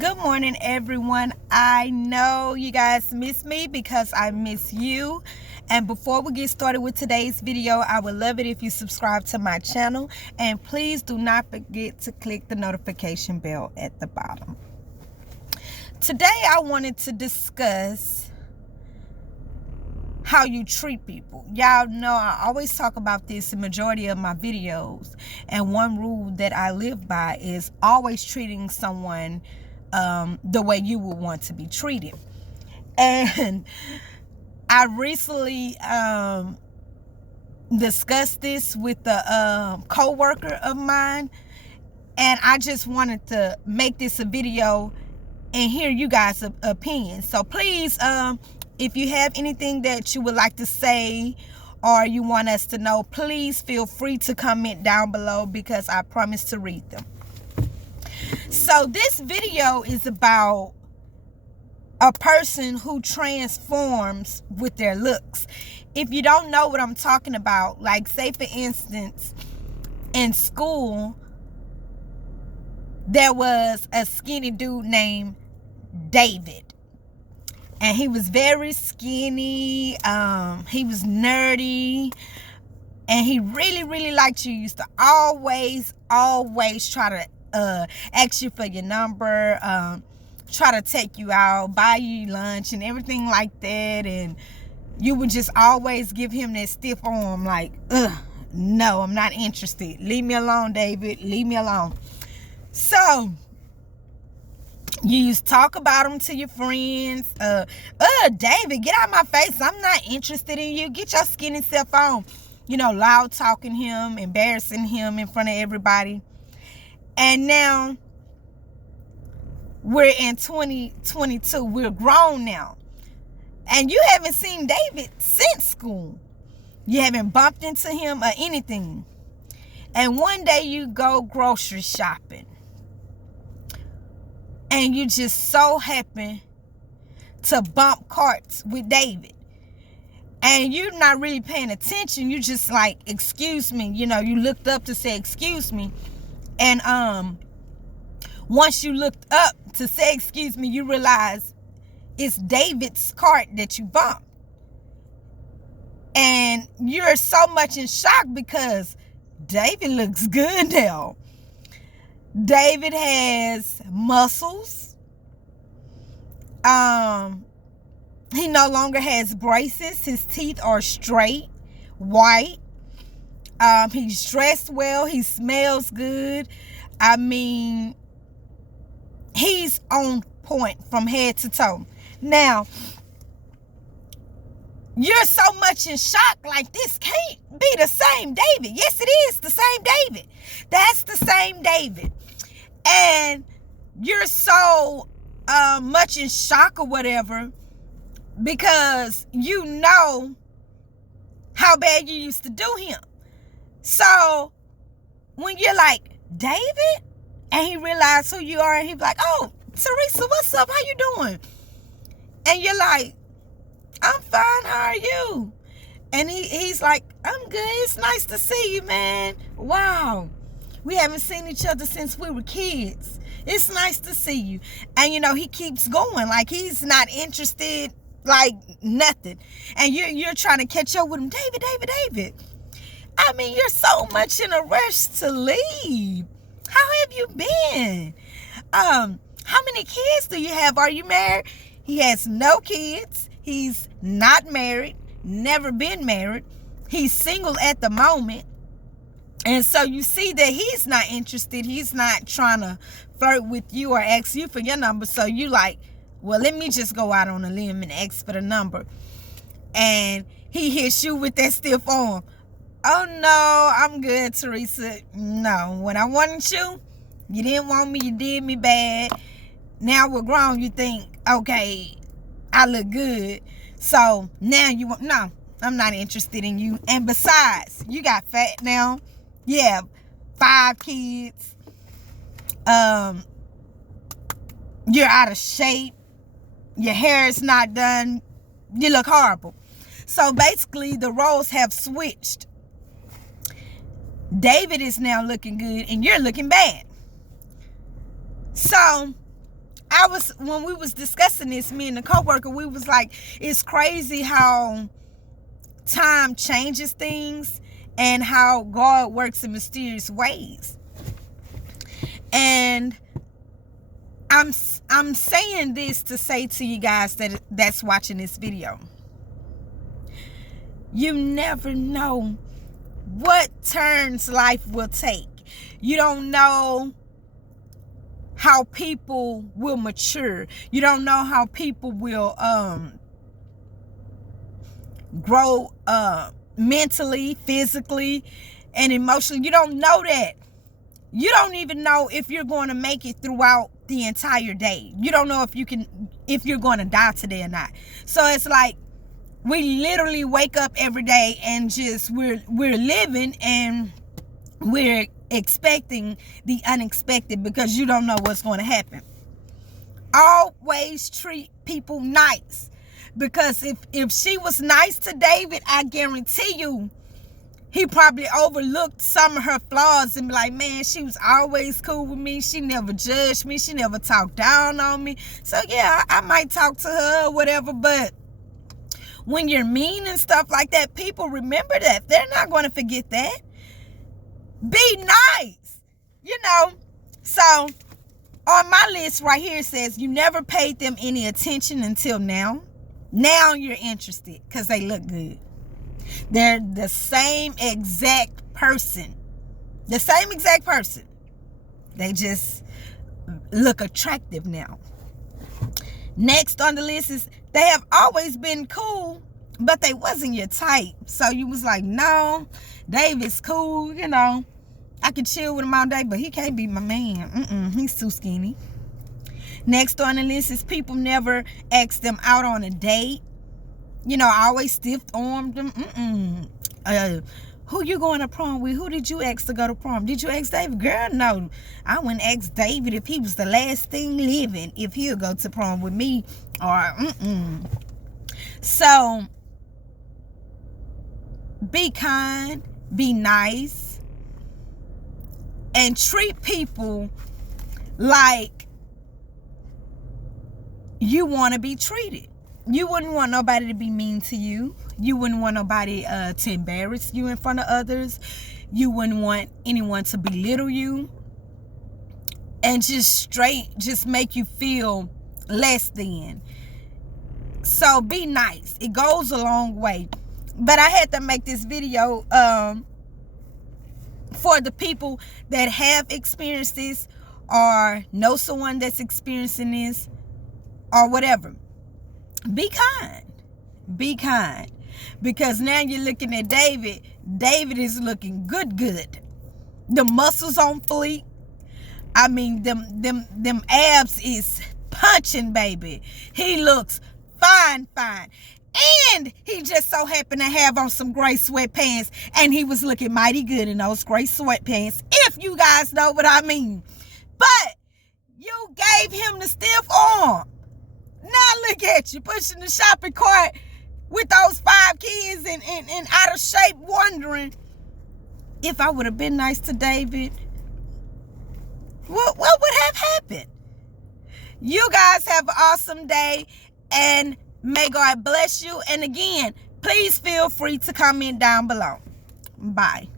Good morning, everyone. I know you guys miss me because I miss you. And before we get started with today's video, I would love it if you subscribe to my channel. And please do not forget to click the notification bell at the bottom. Today, I wanted to discuss how you treat people. Y'all know I always talk about this in majority of my videos. And one rule that I live by is always treating someone the way you would want to be treated. And I recently discussed this with a co-worker of mine, and I just wanted to make this a video and hear you guys' opinions. So please, if you have anything that you would like to say or you want us to know, please feel free to comment down below because I promise to read them. So this video is about a person who transforms with their looks. If you don't know what I'm talking about, like say for instance, in school, there was a skinny dude named David. And he was very skinny. He was nerdy. And he really liked you. He used to always try to ask you for your number, try to take you out, buy you lunch and everything like that. And you would just always give him that stiff arm like, no, I'm not interested. Leave me alone, David. Leave me alone. So you used to talk about him to your friends. David, get out of my face. I'm not interested in you. Get your skinny self on. You know, loud talking him, embarrassing him in front of everybody. And now we're in 2022. We're grown now. And you haven't seen David since school. You haven't bumped into him or anything. And one day you go grocery shopping. And you just so happen to bump carts with David. And you're not really paying attention. You just like, excuse me. You know, you looked up to say, excuse me. And once you looked up to say, excuse me, you realize it's David's cart that you bumped. And you're so much in shock because David looks good now. David has muscles. He no longer has braces. His teeth are straight, white. He's dressed well. He smells good. I mean, he's on point from head to toe. Now, you're so much in shock like this can't be the same David. Yes, it is the same David. That's the same David. And you're so much in shock or whatever because you know how bad you used to do him. So when you're like, David? And he realized who you are and he's like, oh, Teresa, what's up? How you doing? And you're like, I'm fine. How are you? And he's like, I'm good. It's nice to see you, man. Wow. We haven't seen each other since we were kids. It's nice to see you. And, you know, he keeps going. Like, he's not interested, like, nothing. And you're trying to catch up with him. David. I mean, you're so much in a rush to leave. How have you been? How many kids do you have? Are you married? He has no kids. He's not married. Never been married. He's single at the moment. And so you see that he's not interested. He's not trying to flirt with you or ask you for your number. So you like, well, let me just go out on a limb and ask for the number. And he hits you with that stiff arm. Oh, no, I'm good, Teresa. No, when I wanted you, you didn't want me. You did me bad. Now we're grown. You think, okay, I look good. So now you want, no, I'm not interested in you. And besides, you got fat now. You have 5 kids. You're out of shape. Your hair is not done. You look horrible. So basically, the roles have switched. David is now looking good and you're looking bad. So when we was discussing this, me and the coworker, we was like, it's crazy how time changes things and how God works in mysterious ways. And I'm saying this to say to you guys that's watching this video, you never know what turns life will take. You don't know how people will mature. You don't know how people will grow mentally, physically, and emotionally. You don't know that. You don't even know if you're going to make it throughout the entire day. You don't know if you're going to die today or not. So it's like we literally wake up every day and just we're living and we're expecting the unexpected because you don't know what's going to happen. Always treat people nice, because if she was nice to David, I guarantee you he probably overlooked some of her flaws and be like, man, she was always cool with me. She never judged me. She never talked down on me. So yeah, I might talk to her or whatever. But when you're mean and stuff like that, people remember that. They're not going to forget that. Be nice, you know. So on my list right here, it says you never paid them any attention until now. Now you're interested because they look good. They're the same exact person. The same exact person. They just look attractive now. Next on the list is they have always been cool, but they wasn't your type. So you was like, no, David's cool, you know. I could chill with him all day, but he can't be my man. He's too skinny. Next on the list is people never ask them out on a date. You know, I always stiff-armed them. Who you going to prom with? Who did you ask to go to prom? Did you ask David? Girl, no. I wouldn't ask David if he was the last thing living, if he'll go to prom with me. Or, So, be kind, be nice, and treat people like you want to be treated. You wouldn't want nobody to be mean to you. You wouldn't want nobody to embarrass you in front of others. You wouldn't want anyone to belittle you and just make you feel less than. So be nice. It goes a long way. But I had to make this video for the people that have experienced this or know someone that's experiencing this or whatever. Be kind. Be kind. Because now you're looking at David. David is looking good. The muscles on fleek. I mean, them abs is punching, baby. He looks fine. And he just so happened to have on some gray sweatpants. And he was looking mighty good in those gray sweatpants. If you guys know what I mean. But you gave him the stiff arm. Now look at you pushing the shopping cart with those 5 kids and out of shape, wondering if I would have been nice to David, what would have happened? You guys have an awesome day and may God bless you. And again, please feel free to comment down below. Bye.